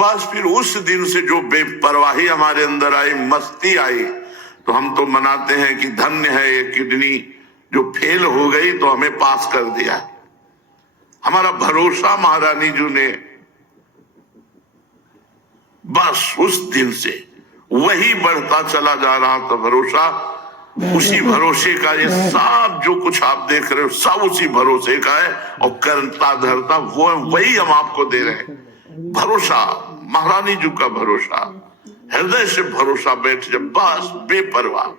बस फिर उस दिन से जो बेपरवाही हमारे अंदर आई, मस्ती आई, तो हम तो मनाते हैं कि धन्य है ये किडनी जो फेल हो गई तो हमें पास कर दिया। हमारा भरोसा महारानी जी ने, बस उस दिन से वही बढ़ता चला जा रहा था भरोसा। उसी भरोसे का ये सब जो कुछ आप देख रहे हो सब उसी भरोसे का है, और करता धरता वो वही हम आपको दे रहे हैं। भरोसा, महारानी जी का भरोसा, हृदय से भरोसा बैठ जब, बस बेपरवाह।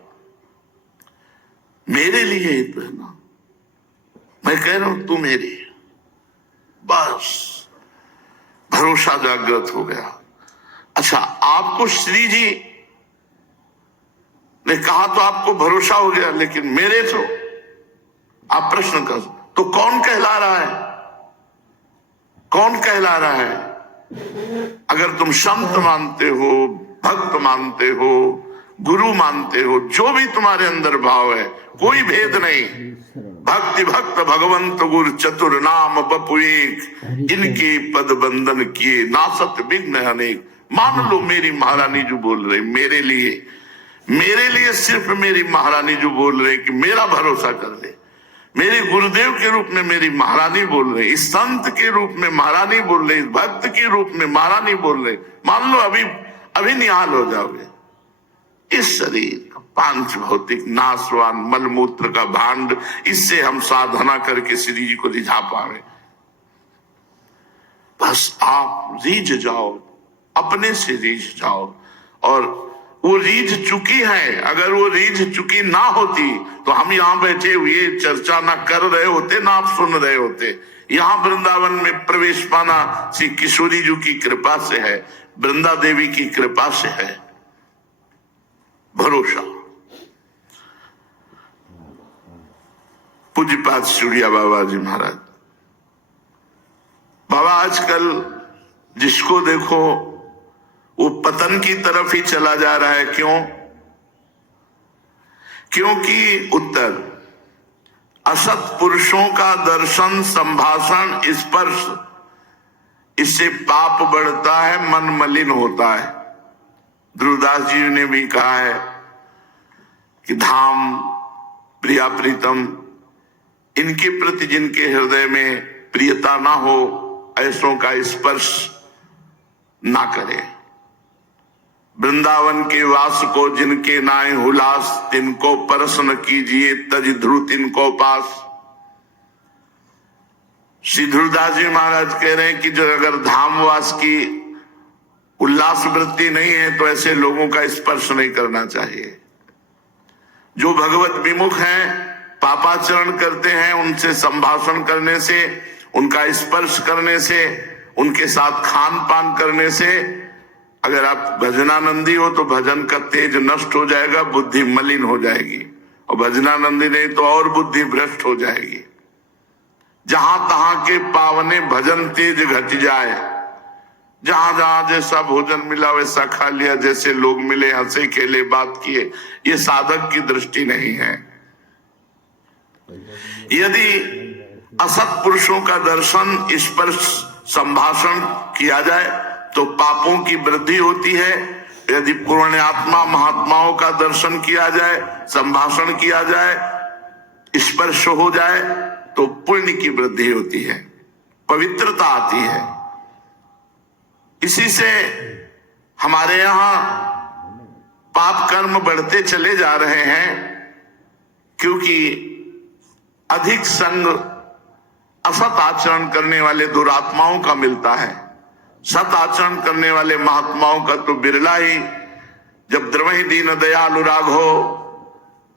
मेरे लिए ही तो है ना, मैं कह रहा हूं तू मेरी, बस भरोसा जागृत हो गया। अच्छा, आपको श्री जी ने कहा तो आपको भरोसा हो गया, लेकिन मेरे तो आप प्रश्न कर, तो कौन कहला रहा है? कौन कहला रहा है? अगर तुम संत मानते हो, भक्त मानते हो, गुरु मानते हो, जो भी तुम्हारे अंदर भाव है, कोई भेद नहीं। भक्ति भक्त भगवंत गुरु चतुर नाम बपु एक, इनके पद बंधन किए नासत विघ्न अनेक। मान लो मेरी महारानी जो बोल रही, मेरे लिए सिर्फ मेरी महारानी जो बोल रहे कि मेरा भरोसा कर ले। मेरे गुरुदेव के रूप में मेरी महारानी बोल रहे, इस संत के रूप में महारानी बोल रहे, इस भक्त के रूप में महारानी बोल रहे। मान लो अभी निहाल हो जाओगे। इस शरीर का पांच भौतिक नाशवान मलमूत्र का भांड, इससे हम साधना करके श्री जी को रिझा पावे। बस आप रीझ जाओ, अपने से रीझ जाओ, और वो रीझ चुकी है। अगर वो रीझ चुकी ना होती तो हम यहाँ बैठे हुए चर्चा ना कर रहे होते, ना आप सुन रहे होते। यहाँ वृंदावन में प्रवेश पाना श्री किशोरी जी की कृपा से है, वृंदा देवी की कृपा से है। भरोसा। पूज्यपाद सूर्या बाबा जी महाराज, बाबा आजकल जिसको देखो वो पतन की तरफ ही चला जा रहा है। क्यों? क्योंकि उत्तर, असत पुरुषों का दर्शन, संभाषण, स्पर्श, इससे पाप बढ़ता है, मन मलिन होता है। ध्रुवदास जी ने भी कहा है कि धाम, प्रिया प्रीतम, इनके प्रति जिनके हृदय में प्रियता ना हो, ऐसों का स्पर्श ना करे। वृंदावन के वास को जिनके नाय हुलास, तिनको परसन कीजिए तज ध्रुव तिनको पास। श्री ध्रुवदास जी महाराज कह रहे हैं कि जो अगर धामवास की उल्लास वृत्ति नहीं है तो ऐसे लोगों का स्पर्श नहीं करना चाहिए। जो भगवत विमुख हैं, पापाचरण करते हैं, उनसे संभाषण करने से, उनका स्पर्श करने से, उनके साथ खान पान करने से, अगर आप भजनानंदी हो तो भजन का तेज नष्ट हो जाएगा, बुद्धि मलिन हो जाएगी, और भजनानंदी नहीं तो और बुद्धि भ्रष्ट हो जाएगी। जहां तहां के पावने भजन तेज घट जाए, जहां जहां जैसा भोजन मिला वैसा खा लिया, जैसे लोग मिले हंसे खेले बात किए, ये साधक की दृष्टि नहीं है। यदि असत पुरुषों का दर्शन, स्पर्श, संभाषण किया जाए तो पापों की वृद्धि होती है। यदि पुण्यात्मा महात्माओं का दर्शन किया जाए, संभाषण किया जाए, स्पर्श हो जाए तो पुण्य की वृद्धि होती है, पवित्रता आती है। इसी से हमारे यहाँ पाप कर्म बढ़ते चले जा रहे हैं, क्योंकि अधिक संग असत आचरण करने वाले दुरात्माओं का मिलता है। सत आचरण करने वाले महात्माओं का तो बिरला ही। जब द्रवहि दीन दयालु राघो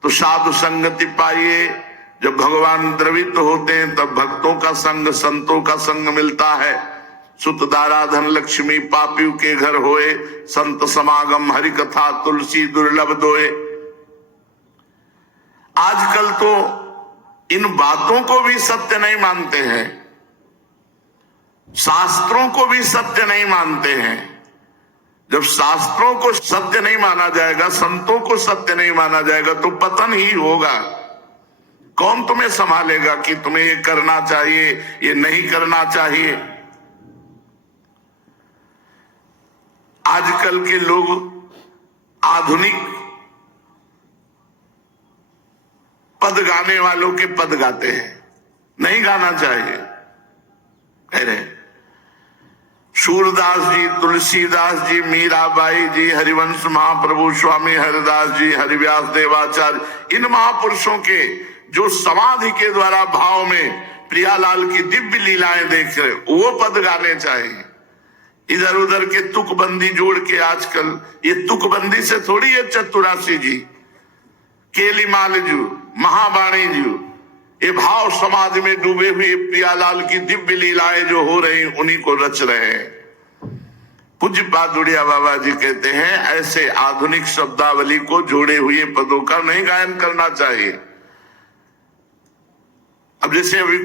तो साधु संगति पाइए। जब भगवान द्रवित होते हैं तब भक्तों का संग, संतों का संग मिलता है। सुत दारा धन लक्ष्मी पापियों के घर होए, संत समागम हरि कथा तुलसी दुर्लभ दोए। आजकल तो इन बातों को भी सत्य नहीं मानते हैं, शास्त्रों को भी सत्य नहीं मानते हैं। जब शास्त्रों को सत्य नहीं माना जाएगा, संतों को सत्य नहीं माना जाएगा, तो पतन ही होगा। कौन तुम्हें संभालेगा कि तुम्हें ये करना चाहिए, ये नहीं करना चाहिए? आजकल के लोग आधुनिक पद गाने वालों के पद गाते हैं, नहीं गाना चाहिए। कह रहे सूरदास जी, तुलसीदास जी, मीराबाई जी, हरिवंश महाप्रभु स्वामी हरिदास जी, हरिव्यास देवाचार्य, इन महापुरुषों के जो समाधि के द्वारा भाव में प्रियालाल की दिव्य लीलाएं देख रहे, वो पद गाने चाहिए। इधर उधर के तुकबंदी जोड़ के आजकल, ये तुकबंदी से थोड़ी है चतुरासी जी, केलीमाल जी, महावाणी जी, ये भाव समाज में डूबे हुए प्रियालाल की दिव्य लीलाएं जो हो रही उन्हीं को रच रहे हैं। पूज्य पादुड़िया बाबा जी कहते हैं ऐसे आधुनिक शब्दावली को जोड़े हुए पदों का नहीं गायन करना चाहिए। अब जैसे अभी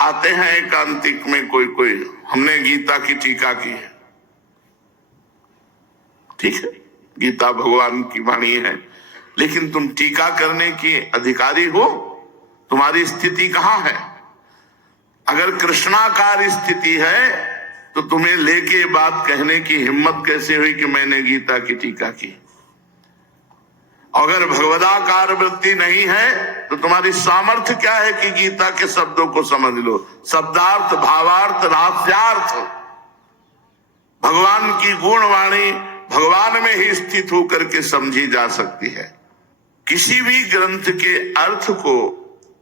आते हैं एकांतिक में कोई हमने गीता की टीका की है, ठीक है, गीता भगवान की वाणी है, लेकिन तुम टीका करने की अधिकारी हो, तुम्हारी स्थिति कहां है? अगर कृष्णाकार स्थिति है तो तुम्हें लेके बात कहने की हिम्मत कैसे हुई कि मैंने गीता की टीका की? अगर भगवदाकार वृत्ति नहीं है तो तुम्हारी सामर्थ्य क्या है कि गीता के शब्दों को समझ लो? शब्दार्थ, भावार्थ, रहस्यार्थ, भगवान की गुणवाणी भगवान में ही स्थित होकर के समझी जा सकती है। किसी भी ग्रंथ के अर्थ को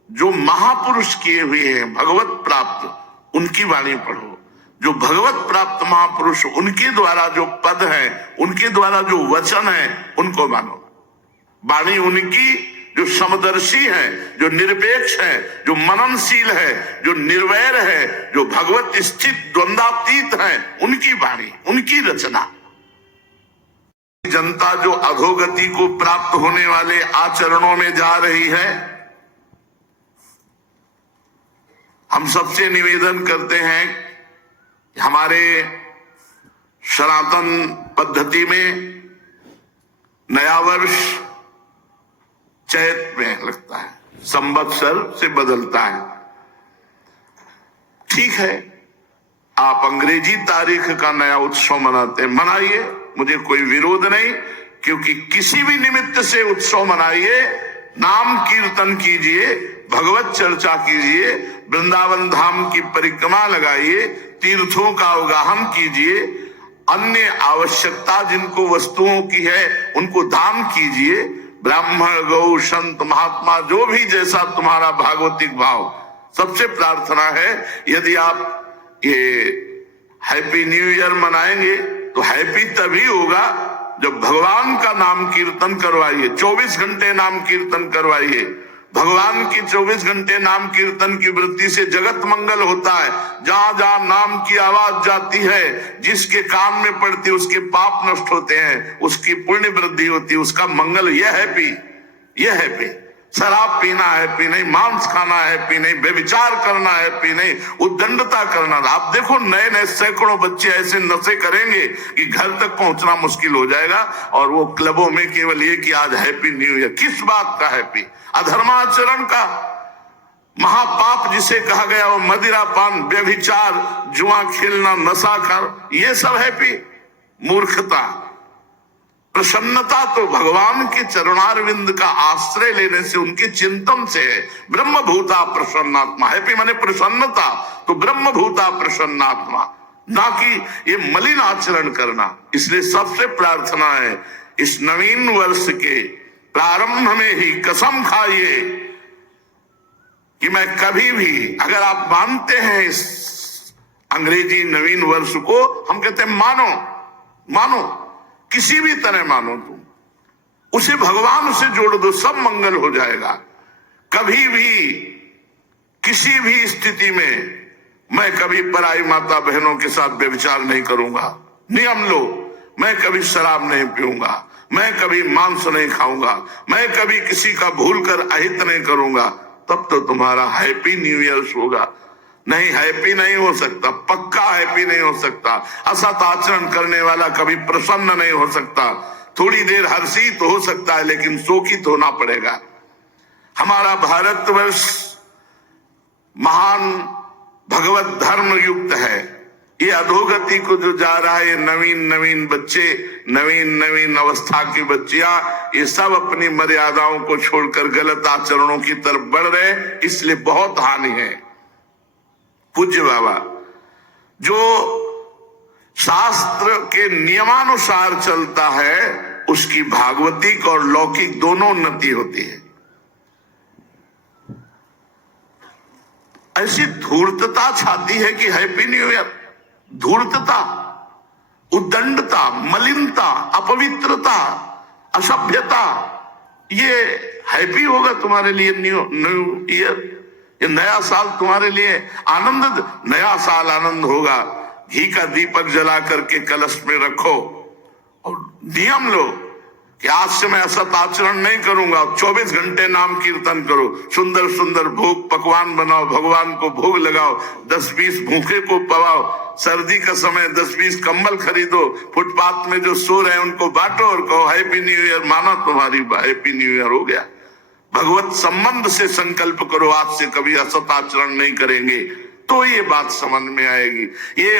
जो महापुरुष किए हुए हैं भगवत प्राप्त, उनकी वाणी पढ़ो। जो भगवत प्राप्त महापुरुष, उनके द्वारा जो पद है, उनके द्वारा जो वचन है, उनको मानो। वाणी उनकी जो समदर्शी है, जो निरपेक्ष है, जो मननशील है, जो निर्वैर है, जो भगवत स्थित द्वंद्वातीत है, उनकी वाणी, उनकी रचना। जनता जो अधोगति को प्राप्त होने वाले आचरणों में जा रही है, हम सबसे निवेदन करते हैं, हमारे सनातन पद्धति में नया वर्ष चैत में लगता है, संवत्सर से बदलता है। ठीक है, आप अंग्रेजी तारीख का नया उत्सव मनाते हैं, मनाइए, मुझे कोई विरोध नहीं, क्योंकि किसी भी निमित्त से उत्सव मनाइए, नाम कीर्तन कीजिए, भगवत चर्चा कीजिए, वृंदावन धाम की परिक्रमा लगाइए, तीर्थों का अवगाहन कीजिए, अन्य आवश्यकता जिनको वस्तुओं की है उनको दान कीजिए। ब्राह्मण, गौ, संत, महात्मा, जो भी जैसा तुम्हारा भागवतिक भाव, सबसे प्रार्थना है यदि आप ये हैप्पी न्यू ईयर मनाएंगे तो हैप्पी तभी होगा जब भगवान का नाम कीर्तन करवाइए, 24 घंटे नाम कीर्तन करवाइए। भगवान की 24 घंटे नाम कीर्तन की वृत्ति से जगत मंगल होता है। जहां जहां नाम की आवाज जाती है, जिसके कान में पड़ती है उसके पाप नष्ट होते हैं, उसकी पुण्य वृद्धि होती है, उसका मंगल। यह है पी। शराब पीना है पी नहीं, मांस खाना है पी नहीं, व्यभिचार करना है पी नहीं, उद्दंडता करना। आप देखो नए नए सैकड़ों बच्चे ऐसे नशे करेंगे कि घर तक पहुंचना मुश्किल हो जाएगा, और वो क्लबों में केवल ये कि आज हैप्पी न्यू ईयर। किस बात का हैप्पी? अधर्माचरण का महापाप जिसे कहा गया वो मदिरा पान, व्यभिचार, जुआ खेलना, नशा कर, ये सब हैप्पी? मूर्खता। प्रसन्नता तो भगवान के चरणारविंद का आश्रय लेने से, उनके चिंतन से है। ब्रह्मभूता प्रसन्नात्मा, हैप्पी माने प्रसन्नता, तो ब्रह्मभूता प्रसन्नात्मा, ना कि ये मलिन आचरण करना। इसलिए सबसे प्रार्थना है, इस नवीन वर्ष के प्रारंभ में ही कसम खाइए कि मैं कभी भी, अगर आप मानते हैं इस अंग्रेजी नवीन वर्ष को, हम कहते हैं मानो, किसी भी तरह मानो, तुम उसे भगवान से जोड़ दो, सब मंगल हो जाएगा। कभी भी किसी भी स्थिति में मैं कभी पराई माता बहनों के साथ व्यभिचार नहीं करूंगा, नियम लो। मैं कभी शराब नहीं पीऊंगा, मैं कभी मांस नहीं खाऊंगा, मैं कभी किसी का भूल कर अहित नहीं करूंगा। तब तो तुम्हारा हैप्पी न्यू ईयर होगा। नहीं, हैप्पी नहीं हो सकता, पक्का हैप्पी नहीं हो सकता। असत आचरण करने वाला कभी प्रसन्न नहीं हो सकता। थोड़ी देर हर्षित हो सकता है, लेकिन शोकित होना पड़ेगा। हमारा भारतवर्ष महान भगवत धर्म युक्त है, ये अधोगति को जो जा रहा है, ये नवीन नवीन बच्चे, नवीन नवीन अवस्था की बच्चियां, ये सब अपनी मर्यादाओं को छोड़कर गलत आचरणों की तरफ बढ़ रहे, इसलिए बहुत हानि है। पूज्य बाबा जो शास्त्र के नियमानुसार चलता है उसकी भागवतिक और लौकिक दोनों उन्नति होती है। ऐसी धूर्तता छाती है कि हैप्पी न्यू ईयर, धूर्तता, उद्दंडता, मलिनता, अपवित्रता, असभ्यता, ये हैप्पी होगा तुम्हारे लिए न्यू ईयर, ये नया साल तुम्हारे लिए आनंद, नया साल आनंद होगा। घी का दीपक जला करके कलश में रखो और नियम लो कि आज से मैं असत आचरण नहीं करूंगा, 24 घंटे नाम कीर्तन करो, सुंदर सुंदर भोग पकवान बनाओ, भगवान को भोग लगाओ, 10-20 भूखे को पवाओ, सर्दी का समय 10-20 कंबल खरीदो, फुटपाथ में जो सो रहे हैं उनको बांटो और कहो हैप्पी न्यू ईयर, मानो तुम्हारी हैप्पी न्यू ईयर हो गया। भगवत संबंध से संकल्प करो, आज से कभी असत आचरण नहीं करेंगे, तो ये बात समझ में आएगी। ये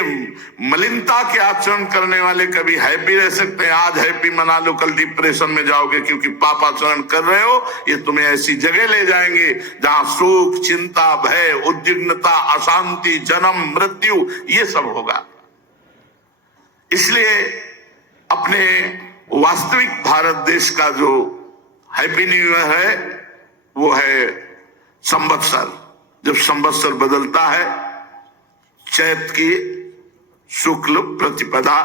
मलिनता के आचरण करने वाले कभी हैप्पी रह सकते हैं, आज हैप्पी मना लो, कल डिप्रेशन में जाओगे क्योंकि पापाचरण कर रहे हो। ये तुम्हें ऐसी जगह ले जाएंगे जहां शोक, चिंता, भय, उद्विग्नता, अशांति, जन्म, मृत्यु, ये सब होगा। इसलिए अपने वास्तविक भारत देश का जो हैप्पी न्यू ईयर है वो है संवत्सर। जब संवत्सर बदलता है, चैत की शुक्ल प्रतिपदा,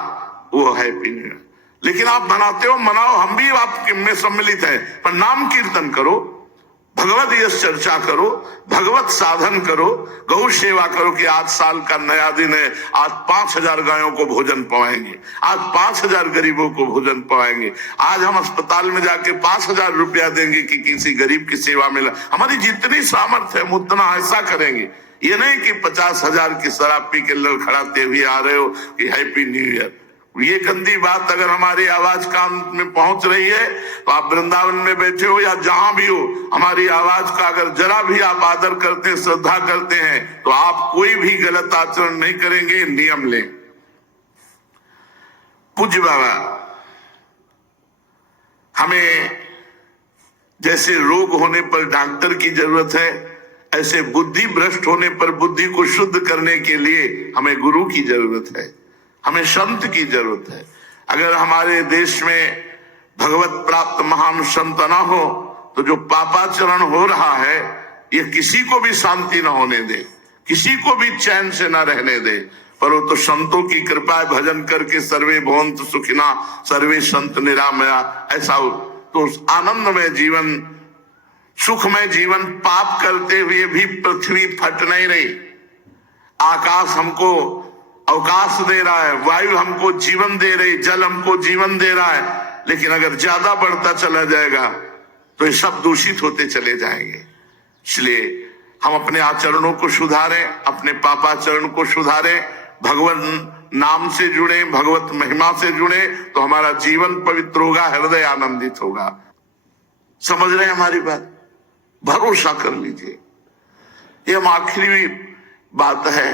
वो हैप्पी न्यू ईयर। लेकिन आप मनाते हो, मनाओ, हम भी आपके में सम्मिलित है, पर नाम कीर्तन करो, भगवत यश चर्चा करो, भगवत साधन करो, गौ सेवा करो कि आज साल का नया दिन है, आज 5000 गायों को भोजन पवाएंगे, आज 5000 गरीबों को भोजन पवाएंगे, आज हम अस्पताल में जाके 5000 रुपया देंगे कि किसी गरीब की सेवा में हमारी जितनी सामर्थ्य है उतना ऐसा करेंगे। ये नहीं कि 50,000 की शराब पी के लड़खड़ाते हुए आ रहे हो कि हैप्पी न्यू ईयर। ये गंदी बात अगर हमारी आवाज कान में पहुंच रही है तो आप वृंदावन में बैठे हो या जहां भी हो, हमारी आवाज का अगर जरा भी आप आदर करते हैं, श्रद्धा करते हैं, तो आप कोई भी गलत आचरण नहीं करेंगे। नियम लें। पूज्य बाबा हमें जैसे रोग होने पर डॉक्टर की जरूरत है, ऐसे बुद्धि भ्रष्ट होने पर बुद्धि को शुद्ध करने के लिए हमें गुरु की जरूरत है, हमें संत की जरूरत है। अगर हमारे देश में भगवत प्राप्त महान संत ना हो तो जो पापाचरण हो रहा है ये किसी को भी शांति न होने दे, किसी को भी चैन से न रहने दे। पर वो तो संतों की कृपा है, भजन करके सर्वे भवन्तु सुखिना सर्वे संत निरामया, ऐसा तो आनंदमय जीवन, सुखमय जीवन पाप करते हुए भी पृथ्वी फट नहीं रही। आकाश हमको अवकाश दे रहा है, वायु हमको जीवन दे रही, जल हमको जीवन दे रहा है, लेकिन अगर ज्यादा बढ़ता चला जाएगा तो ये सब दूषित होते चले जाएंगे। इसलिए हम अपने आचरणों को सुधारें, अपने पापाचरण को सुधारें, भगवान नाम से जुड़े, भगवत महिमा से जुड़े, तो हमारा जीवन पवित्र होगा, हृदय आनंदित होगा। समझ रहे हैं हमारी बात? भरोसा कर लीजिए। ये हम आखिरी बात है,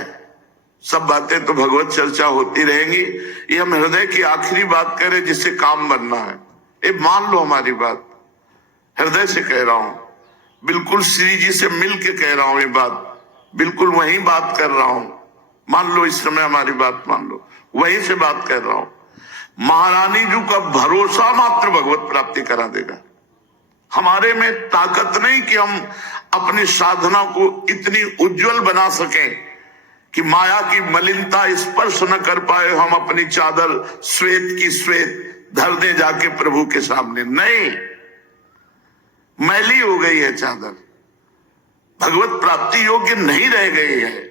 सब बातें तो भगवत चर्चा होती रहेंगी, ये हम हृदय की आखिरी बात करें जिससे काम बनना है। ये मान लो हमारी बात, हृदय से कह रहा हूं, बिल्कुल श्री जी से मिल के कह रहा हूं, ये बात बिल्कुल वही बात कर रहा हूं। मान लो इस समय हमारी बात मान लो, वहीं से बात कर रहा हूं। महारानी जी का भरोसा मात्र भगवत प्राप्ति करा देगा। हमारे में ताकत नहीं कि हम अपनी साधना को इतनी उज्जवल बना सकें कि माया की मलिनता स्पर्श न कर पाए, हम अपनी चादर श्वेत की श्वेत धर दे जाके प्रभु के सामने। नहीं, मैली हो गई है चादर, भगवत प्राप्ति योग्य नहीं रह गई है।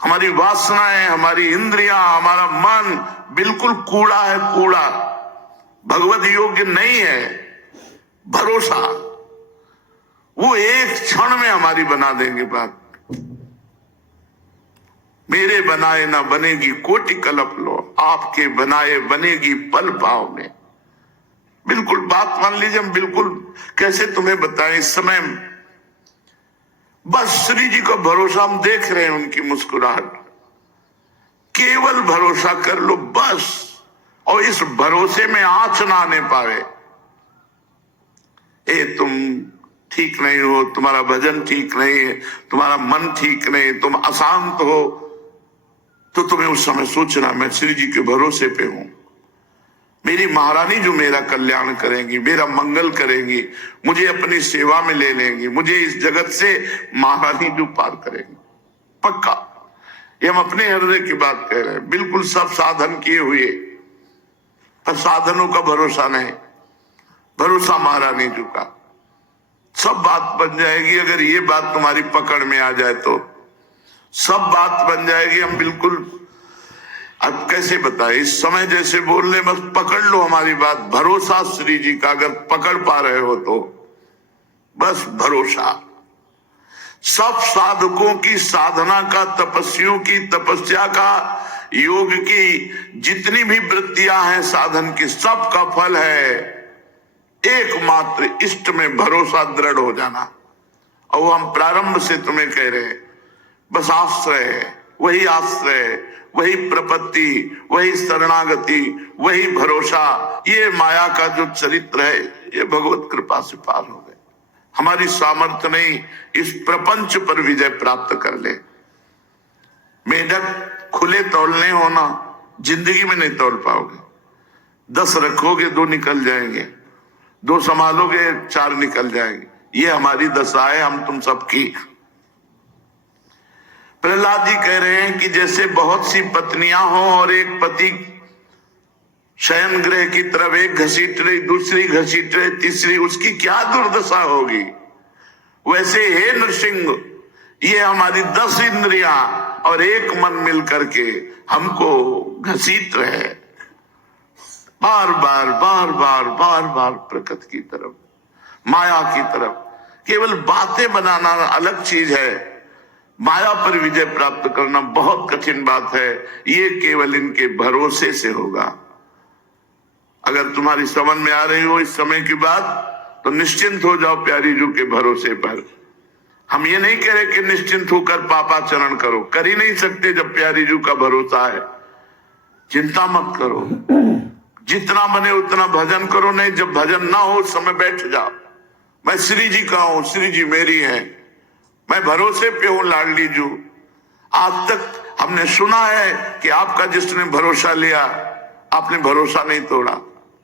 हमारी वासनाएं, हमारी इंद्रियां, हमारा मन बिल्कुल कूड़ा है, कूड़ा, भगवत योग्य नहीं है। भरोसा वो एक क्षण में हमारी बना देंगे बात। मेरे बनाए ना बनेगी कोटि कल्प लो, आपके बनाए बनेगी पल पाव में। बिल्कुल बात मान लीजिए। हम बिल्कुल कैसे तुम्हें बताएं, इस समय बस श्री जी का भरोसा हम देख रहे हैं, उनकी मुस्कुराहट। केवल भरोसा कर लो बस, और इस भरोसे में आंच ना आने पावे। तुम ठीक नहीं हो, तुम्हारा भजन ठीक नहीं है, तुम्हारा मन ठीक नहीं, तुम अशांत हो, तो तुम्हें उस समय सोचना मैं श्री जी के भरोसे पे हूं। मेरी महारानी जो मेरा कल्याण करेंगी, मेरा मंगल करेंगी, मुझे अपनी सेवा में ले लेंगी, मुझे इस जगत से महारानी जो पार करेंगी पक्का। ये हम अपने हृदय की बात कह रहे हैं। बिल्कुल सब साधन किए हुए, पर साधनों का भरोसा नहीं, भरोसा महारानी जी का। सब बात बन जाएगी अगर ये बात तुम्हारी पकड़ में आ जाए तो सब बात बन जाएगी। हम बिल्कुल, अब कैसे बताए, इस समय जैसे बोल रहे, बस पकड़ लो हमारी बात। भरोसा श्री जी का अगर पकड़ पा रहे हो तो बस भरोसा। सब साधकों की साधना का, तपस्वियों की तपस्या का, योग की जितनी भी वृत्तियां हैं साधन की, सब का फल है एकमात्र इष्ट में भरोसा दृढ़ हो जाना। और वो हम प्रारंभ से तुम्हें कह रहे हैं, बस आश्रय है, वही आश्रय है, वही प्रपत्ति, वही शरणागति, वही भरोसा। ये माया का जो चरित्र है ये भगवत कृपा से पार हो गए। हमारी सामर्थ्य नहीं इस प्रपंच पर विजय प्राप्त कर ले। मेढक खुले तौलने होना, जिंदगी में नहीं तौल पाओगे। 10 रखोगे 2 निकल जाएंगे, 2 संभालोगे 4 निकल जाएंगे। ये हमारी दशा है हम तुम सबकी। प्रहलाद जी कह रहे हैं कि जैसे बहुत सी पत्नियां हो और एक पति शयन गृह की तरफ एक घसीट रही, दूसरी घसीट रही, तीसरी, उसकी क्या दुर्दशा होगी। वैसे हे नृसिंह, ये हमारी 10 इंद्रियां और एक मन मिल करके हमको घसीट रहे बार बार बार बार बार बार प्रकृति की तरफ, माया की तरफ। केवल बातें बनाना अलग चीज है, माया पर विजय प्राप्त करना बहुत कठिन बात है। ये केवल इनके भरोसे से होगा। अगर तुम्हारी समझ में आ रही हो इस समय की बात, तो निश्चिंत हो जाओ प्यारी जू के भरोसे पर। हम ये नहीं कह रहे कि निश्चिंत होकर पापाचरण करो, कर ही नहीं सकते जब प्यारी जू का भरोसा है। चिंता मत करो, जितना बने उतना भजन करो। नहीं, जब भजन ना हो उस समय बैठ जाओ, मैं श्री जी का हूं, श्री जी मेरी है, मैं भरोसे पे हूं लाडली जू। आज तक हमने सुना है कि आपका जिसने भरोसा लिया आपने भरोसा नहीं तोड़ा,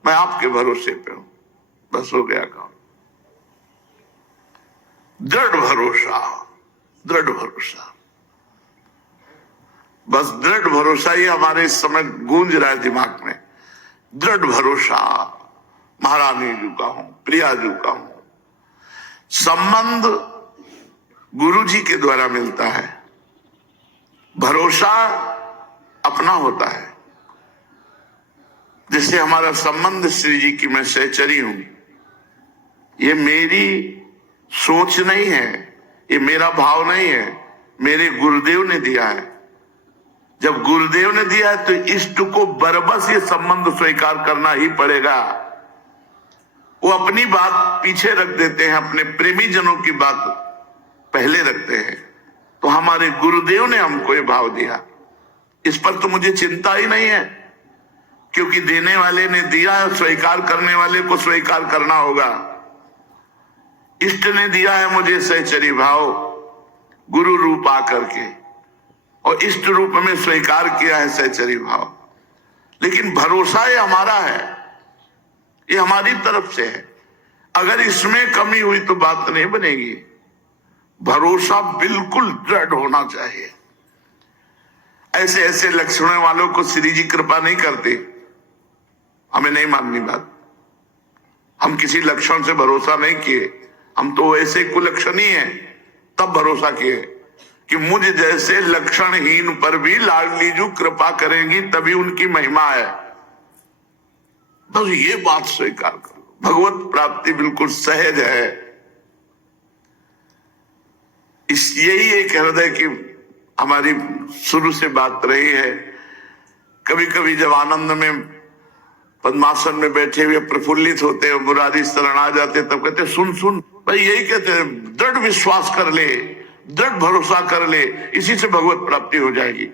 मैं आपके भरोसे पे हूं। बस हो गया काम। दृढ़ भरोसा, दृढ़ भरोसा, बस दृढ़ भरोसा ही हमारे इस समय गूंज रहा है दिमाग में। दृढ़ भरोसा महारानी जी का हूं, प्रिया जी का हूं। संबंध गुरु जी के द्वारा मिलता है, भरोसा अपना होता है। जैसे हमारा संबंध श्री जी की, मैं सहचरी हूं, ये मेरी सोच नहीं है, ये मेरा भाव नहीं है, मेरे गुरुदेव ने दिया है। जब गुरुदेव ने दिया है तो इष्ट को बरबस ये संबंध स्वीकार करना ही पड़ेगा। वो अपनी बात पीछे रख देते हैं, अपने प्रेमी जनों की बात पहले रखते हैं। तो हमारे गुरुदेव ने हमको ये भाव दिया, इस पर तो मुझे चिंता ही नहीं है, क्योंकि देने वाले ने दिया है, स्वीकार करने वाले को स्वीकार करना होगा। इष्ट ने दिया है मुझे सहचरी भाव, गुरु रूप आकर के, और इष्ट रूप में स्वीकार किया है सहचरी भाव। लेकिन भरोसा ये हमारा है, ये हमारी तरफ से है। अगर इसमें कमी हुई तो बात नहीं बनेगी। भरोसा बिल्कुल दृढ़ होना चाहिए। ऐसे ऐसे लक्षणों वालों को श्री जी कृपा नहीं करते, हमें नहीं माननी बात। हम किसी लक्षण से भरोसा नहीं किए, हम तो ऐसे कुलक्षणी हैं, तब भरोसा किए कि मुझ जैसे लक्षणहीन पर भी लाडली जू कृपा करेंगी, तभी उनकी महिमा है। बस ये बात स्वीकार करो। भगवत प्राप्ति बिल्कुल सहज है। इस यही एक हृदय की हमारी शुरू से बात रही है। कभी कभी जब आनंद में पद्मासन में बैठे हुए प्रफुल्लित होते हैं, मुरारी शरण आ जाते, तब कहते सुन सुन भाई, यही कहते हैं दृढ़ विश्वास कर ले, दृढ़ भरोसा कर ले, इसी से भगवत प्राप्ति हो जाएगी।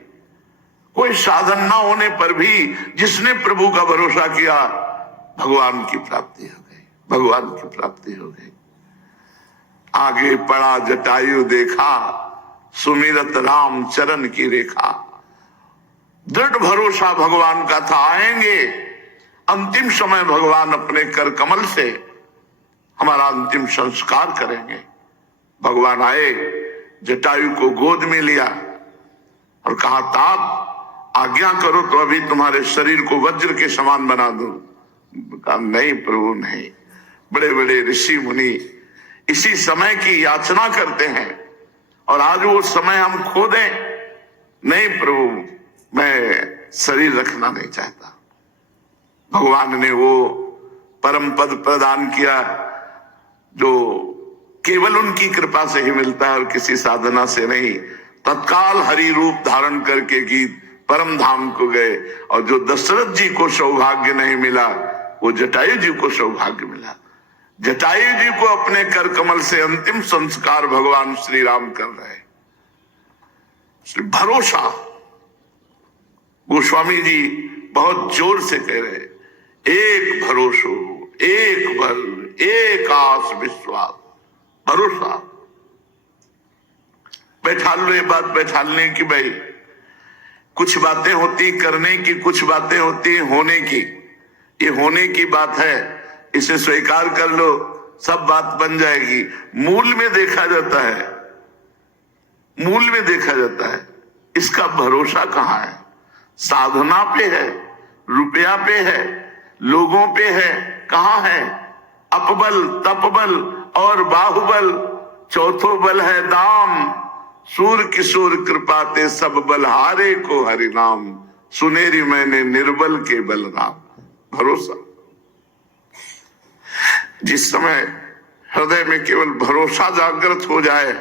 कोई साधन ना होने पर भी जिसने प्रभु का भरोसा किया, भगवान की प्राप्ति हो गई, भगवान की प्राप्ति हो गई। आगे पड़ा जटायु देखा, सुमिरत राम चरण की रेखा। दृढ़ भरोसा भगवान का था, आएंगे अंतिम समय भगवान अपने कर कमल से हमारा अंतिम संस्कार करेंगे। भगवान आए, जटायु को गोद में लिया और कहा, तात आज्ञा करो तो अभी तुम्हारे शरीर को वज्र के समान बना दूं। कहा, नहीं प्रभु नहीं। बड़े बड़े ऋषि मुनि इसी समय की याचना करते हैं और आज वो समय हम खो दें। नहीं प्रभु, मैं शरीर रखना नहीं चाहता। भगवान ने वो परम पद प्रदान किया जो केवल उनकी कृपा से ही मिलता है और किसी साधना से नहीं। तत्काल हरि रूप धारण करके गीत परम धाम को गए और जो दशरथ जी को सौभाग्य नहीं मिला वो जटायु जी को सौभाग्य मिला। जटायु जी को अपने कर कमल से अंतिम संस्कार भगवान श्री राम कर रहे। भरोसा गोस्वामी जी बहुत जोर से कह रहे, एक भरोसो, एक बल, एक आस विश्वास, भरोसा। बैठा लो ये बात बैठालने की, भाई कुछ बातें होती करने की, कुछ बातें होती होने की। ये होने की बात है, इसे स्वीकार कर लो, सब बात बन जाएगी। मूल में देखा जाता है, मूल में देखा जाता है, इसका भरोसा कहां है? साधना पे है, रुपया पे है, लोगों पे है, कहां है? अपबल, तपबल और बाहुबल, चौथो बल है दाम। सूर किशोर कृपाते सब बल हारे को हरि नाम। सुनेरी मैंने निर्बल के बल राम। भरोसा। जिस समय हृदय में केवल भरोसा जागृत हो जाए,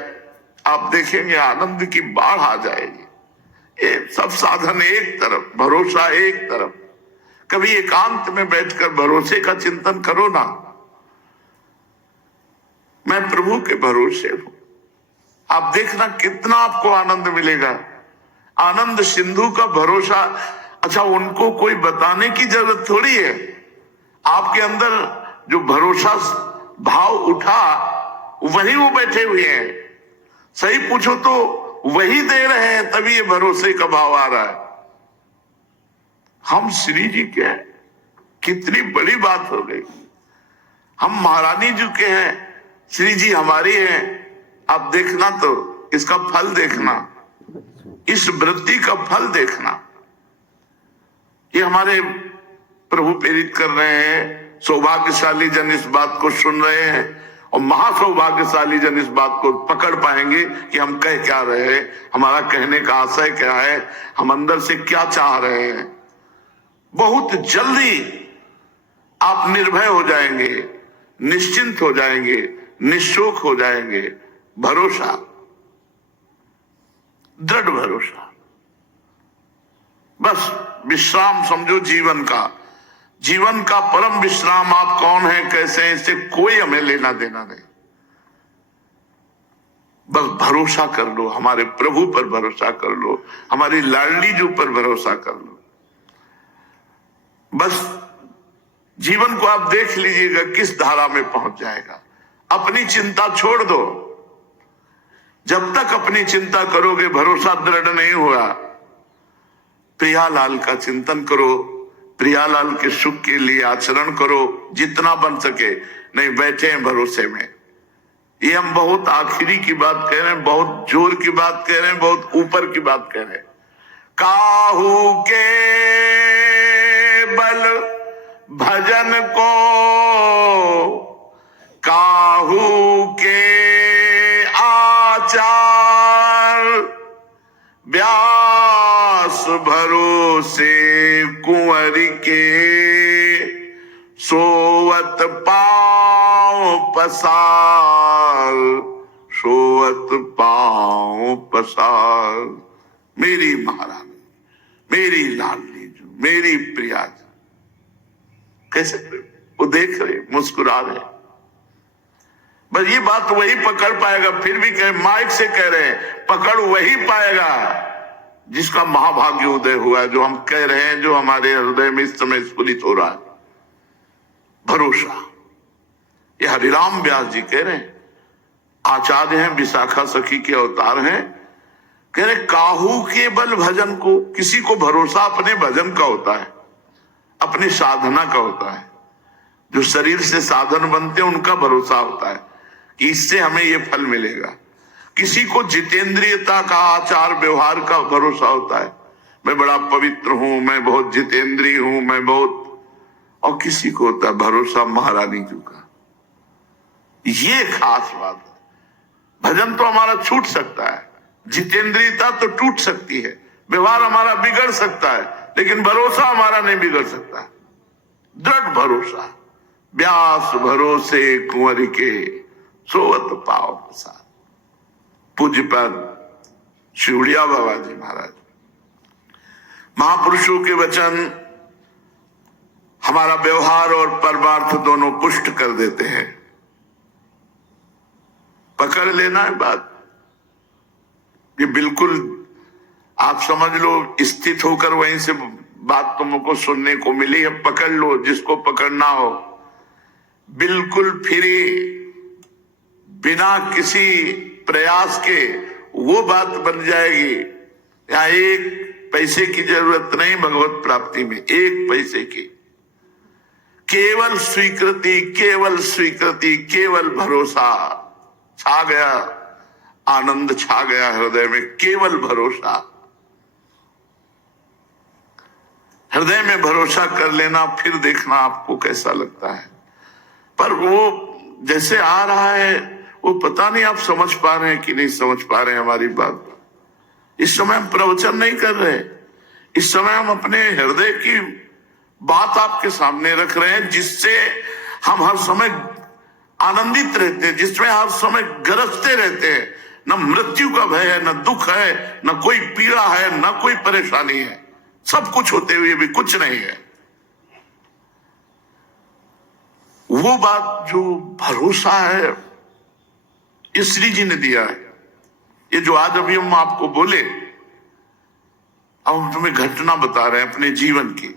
आप देखेंगे आनंद की बाढ़ आ जाएगी। ये सब साधन एक तरफ, भरोसा एक तरफ। कभी एकांत में बैठकर भरोसे का चिंतन करो ना। मैं प्रभु के भरोसे हूं, आप देखना कितना आपको आनंद मिलेगा। आनंद सिंधु का भरोसा, अच्छा उनको कोई बताने की जरूरत थोड़ी है। आपके अंदर जो भरोसा भाव उठा, वही वो बैठे हुए हैं। सही पूछो तो वही दे रहे हैं, तभी ये भरोसे का भाव आ रहा है। हम श्री जी के हैं, कितनी बड़ी बात हो गई। हम महारानी जी के हैं, श्री जी हमारी हैं। आप देखना तो इसका फल देखना, इस वृत्ति का फल देखना। ये हमारे प्रभु प्रेरित कर रहे हैं। सौभाग्यशाली जन इस बात को सुन रहे हैं और महासौभाग्यशाली जन इस बात को पकड़ पाएंगे कि हम कह क्या रहे हैं, हमारा कहने का आशय क्या है, हम अंदर से क्या चाह रहे हैं। बहुत जल्दी आप निर्भय हो जाएंगे, निश्चिंत हो जाएंगे, निशोक हो जाएंगे। भरोसा, दृढ़ भरोसा, बस विश्राम समझो जीवन का। जीवन का परम विश्राम आप कौन है, कैसे हैं, इससे कोई हमें लेना देना नहीं। बस भरोसा कर लो, हमारे प्रभु पर भरोसा कर लो, हमारी लाडली जी पर भरोसा कर लो। बस जीवन को आप देख लीजिएगा किस धारा में पहुंच जाएगा। अपनी चिंता छोड़ दो। जब तक अपनी चिंता करोगे, भरोसा दृढ़ नहीं हुआ। प्रियालाल का चिंतन करो, प्रियालाल के सुख के लिए आचरण करो जितना बन सके। नहीं बैठे हैं भरोसे में। ये हम बहुत आखिरी की बात कह रहे हैं, बहुत जोर की बात कह रहे हैं, बहुत ऊपर की बात कह रहे हैं। काहू के बल भजन को, काहू के आचार, व्यास भरोसे कुंवर के, सोवत पांव पसार, सोवत पांव पसार। मेरी महारानी, मेरी लाडली जो, मेरी प्रिया जो, कैसे वो देख रहे, मुस्कुरा रहे। बस ये बात वही पकड़ पाएगा। फिर भी कहे, माइक से कह रहे हैं, पकड़ वही पाएगा जिसका महाभाग्य उदय हुआ है, जो हम कह रहे हैं, जो हमारे हृदय में इस समय स्फुरित हो रहा है, भरोसा। ये हरिराम व्यास जी कह रहे हैं, आचार्य हैं, विशाखा सखी के अवतार हैं, कह रहे काहू के बल भजन को। किसी को भरोसा अपने भजन का होता है, अपनी साधना का होता है। जो शरीर से साधन बनते हैं उनका भरोसा होता है कि इससे हमें ये फल मिलेगा। किसी को जितेंद्रियता का, आचार व्यवहार का भरोसा होता है, मैं बड़ा पवित्र हूं, मैं बहुत जितेंद्रिय हूं, मैं बहुत। और किसी को होता है भरोसा महारानी जी का। ये खास बात है। भजन तो हमारा छूट सकता है, जितेंद्रियता तो टूट सकती है, व्यवहार हमारा बिगड़ सकता है, लेकिन भरोसा हमारा नहीं बिगड़ सकता। दृढ़ भरोसा। व्यास भरोसे कुंवर के सोवत पाव प्रसाद। पूज्यपाद श्री उड़िया बाबा जी महाराज। महापुरुषों के वचन हमारा व्यवहार और परमार्थ दोनों पुष्ट कर देते हैं। पकड़ लेना है बात, ये बिल्कुल आप समझ लो, स्थित होकर वहीं से बात तुमको सुनने को मिली है, पकड़ लो जिसको पकड़ना हो। बिल्कुल फ्री, बिना किसी प्रयास के वो बात बन जाएगी। यहां एक पैसे की जरूरत नहीं भगवत प्राप्ति में, एक पैसे की। केवल स्वीकृति, केवल स्वीकृति, केवल भरोसा। छा गया आनंद, छा गया हृदय में, केवल भरोसा। हृदय में भरोसा कर लेना, फिर देखना आपको कैसा लगता है। पर वो जैसे आ रहा है, वो पता नहीं आप समझ पा रहे हैं कि नहीं समझ पा रहे हैं हमारी बात। इस समय हम प्रवचन नहीं कर रहे, इस समय हम अपने हृदय की बात आपके सामने रख रहे हैं, जिससे हम हर समय आनंदित रहते हैं, जिसमें हर समय गरजते रहते हैं। न मृत्यु का भय है, न दुख है, न कोई पीड़ा है, न कोई परेशानी है। सब कुछ होते हुए भी कुछ नहीं है। वो बात जो भरोसा है, ये श्री जी ने दिया है। ये जो आज अभी हम आपको बोले, अब हम तुम्हें घटना बता रहे हैं अपने जीवन की।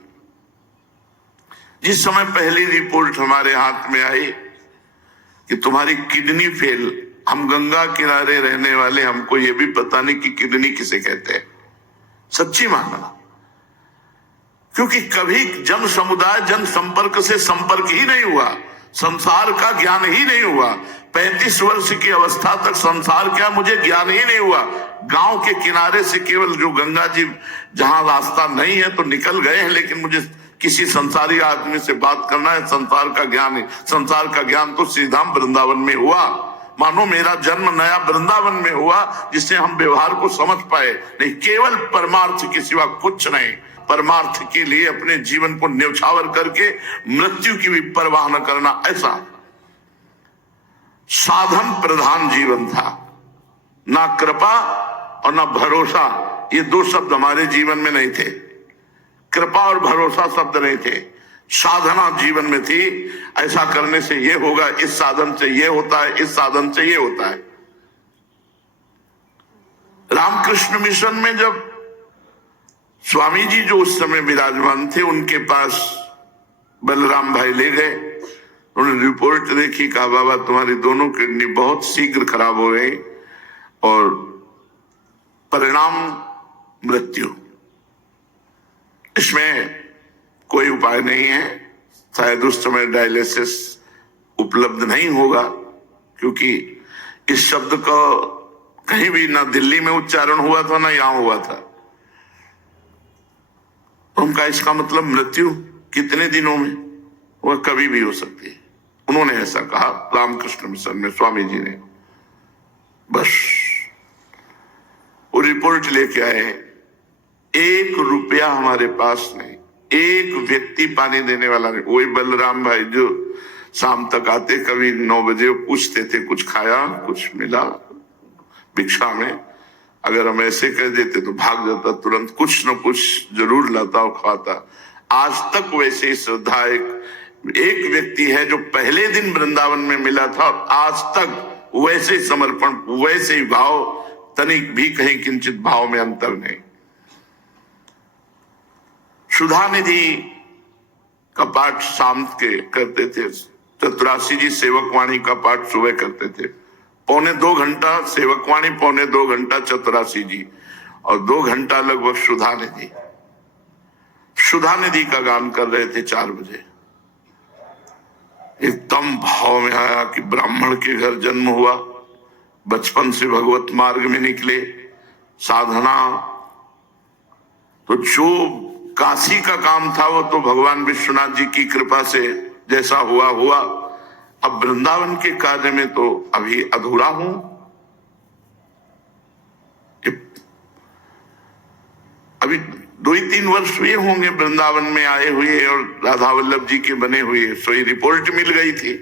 जिस समय पहली रिपोर्ट हमारे हाथ में आई कि तुम्हारी किडनी फेल, हम गंगा किनारे रहने वाले, हमको ये भी पता नहीं कि किडनी किसे कहते हैं। सच्ची मानना, क्योंकि कभी जन समुदाय, जन संपर्क से संपर्क ही नहीं हुआ, संसार का ज्ञान ही नहीं हुआ। 35 वर्ष की अवस्था तक संसार क्या मुझे ज्ञान ही नहीं हुआ। गांव के किनारे से केवल जो गंगा जी, जहां रास्ता नहीं है तो निकल गए हैं, लेकिन मुझे किसी संसारी आदमी से बात करना है, संसार का ज्ञान है। संसार का ज्ञान तो श्रीधाम वृंदावन में हुआ। मानो मेरा जन्म नया वृंदावन में हुआ, जिससे हम व्यवहार को समझ पाए। नहीं, केवल परमार्थ के सिवा कुछ नहीं। परमार्थ के लिए अपने जीवन को न्यौछावर करके मृत्यु की भी परवाह न करना, ऐसा साधन प्रधान जीवन था। ना कृपा और ना भरोसा, ये दो शब्द हमारे जीवन में नहीं थे। कृपा और भरोसा शब्द नहीं थे, साधना जीवन में थी। ऐसा करने से ये होगा, इस साधन से ये होता है, इस साधन से ये होता है। रामकृष्ण मिशन में जब स्वामी जी जो उस समय विराजमान थे, उनके पास बलराम भाई ले गए। उन्होंने रिपोर्ट देखी, कहा बाबा तुम्हारी दोनों किडनी बहुत शीघ्र खराब हो गई और परिणाम मृत्यु, इसमें कोई उपाय नहीं है। शायद उस समय डायलिसिस उपलब्ध नहीं होगा, क्योंकि इस शब्द का कहीं भी ना दिल्ली में उच्चारण हुआ था ना यहां हुआ था। उनका इसका मतलब मृत्यु कितने दिनों में, वह कभी भी हो सकती है। उन्होंने ऐसा कहा रामकृष्ण मिशन में स्वामी जी ने। बस वो रिपोर्ट लेके आए, 1 रुपया हमारे पास नहीं, एक व्यक्ति पानी देने वाला नहीं। वही बलराम भाई जो शाम तक आते, कभी 9 बजे पूछते थे कुछ खाया, कुछ मिला भिक्षा में। अगर हम ऐसे कह देते तो भाग जाता, तुरंत कुछ न कुछ जरूर लाता और खाता। आज तक वैसे ही श्रद्धा एक व्यक्ति है जो पहले दिन वृंदावन में मिला था, आज तक वैसे ही समर्पण, वैसे ही भाव, तनिक भी कहीं किंचित भाव में अंतर नहीं। सुधा निधि का पाठ शाम के करते थे, चतुरासी जी सेवकवाणी का पाठ सुबह करते थे। 1.25 घंटा सेवकवाणी, 1.25 घंटा चतुरासी जी, और 2 घंटा लगभग सुधा निधि। सुधा निधि का गान कर रहे थे 4 बजे। एकदम भाव में आया कि ब्राह्मण के घर जन्म हुआ, बचपन से भगवत मार्ग में निकले, साधना तो जो काशी का काम था वो तो भगवान विश्वनाथ जी की कृपा से जैसा हुआ हुआ। अब वृंदावन के कार्य में तो अभी अधूरा हूं। अभी 2-3 वर्ष हुए होंगे वृंदावन में आए हुए और राधा वल्लभ जी के बने हुए, सोई रिपोर्ट मिल गई थी।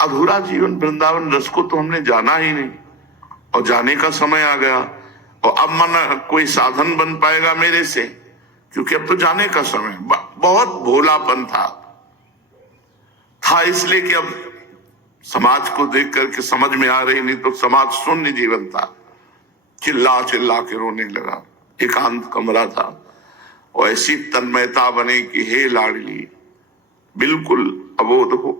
अधूरा जीवन वृंदावन रस को तो हमने जाना ही नहीं, और जाने का समय आ गया। और अब मन कोई साधन बन पाएगा मेरे से, क्योंकि अब तो जाने का समय। बहुत भोलापन था इसलिए कि अब समाज को देख करके समझ में आ रही, नहीं तो समाज शून्य जीवन था। चिल्ला चिल्ला के रोने लगा, एकांत कमरा था, और ऐसी तन्मयता बने कि हे लाडली बिल्कुल अबोध हो।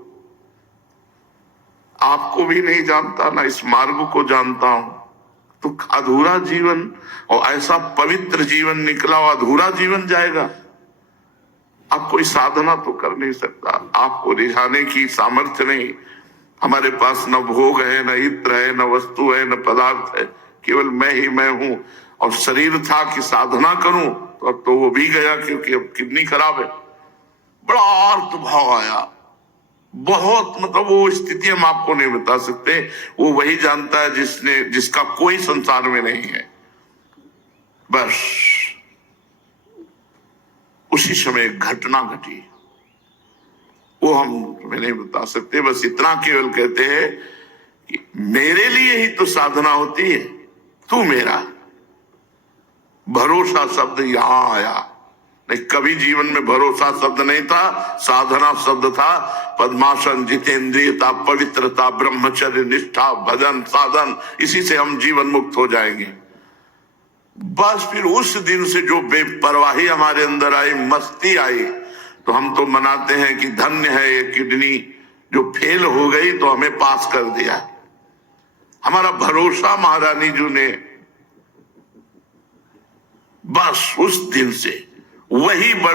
आपको भी नहीं जानता, ना इस मार्ग को जानता हूं, तो अधूरा जीवन, और ऐसा पवित्र जीवन निकला और अधूरा जीवन जाएगा। आप कोई साधना तो कर नहीं सकता, आपको रिझाने की सामर्थ्य नहीं। हमारे पास न भोग है, न इत्र है, न वस्तु है, न पदार्थ है, केवल मैं ही मैं हूं। और शरीर था कि साधना करूं, तो अब तो वो भी गया, क्योंकि अब किडनी खराब है। बड़ा अर्थ भाव आया, बहुत, मतलब वो स्थिति हम आपको नहीं बता सकते। वो वही जानता है जिसका कोई संसार में नहीं है। बस उसी समय एक घटना घटी, वो हम तुम्हें नहीं बता सकते। बस इतना केवल कहते हैं कि मेरे लिए ही तो साधना होती है, तू मेरा। भरोसा शब्द यहां आया, नहीं कभी जीवन में भरोसा शब्द नहीं था, साधना शब्द था। पद्मासन, जितेंद्रियता, पवित्रता, ब्रह्मचर्य, निष्ठा, भजन, साधन, इसी से हम जीवन मुक्त हो जाएंगे। बस फिर उस दिन से जो बेपरवाही हमारे अंदर आई, मस्ती आई, तो हम तो मनाते हैं कि धन्य है ये किडनी जो फेल हो गई तो हमें पास कर दिया। हमारा भरोसा महारानी जी ने, बस उस दिन से वही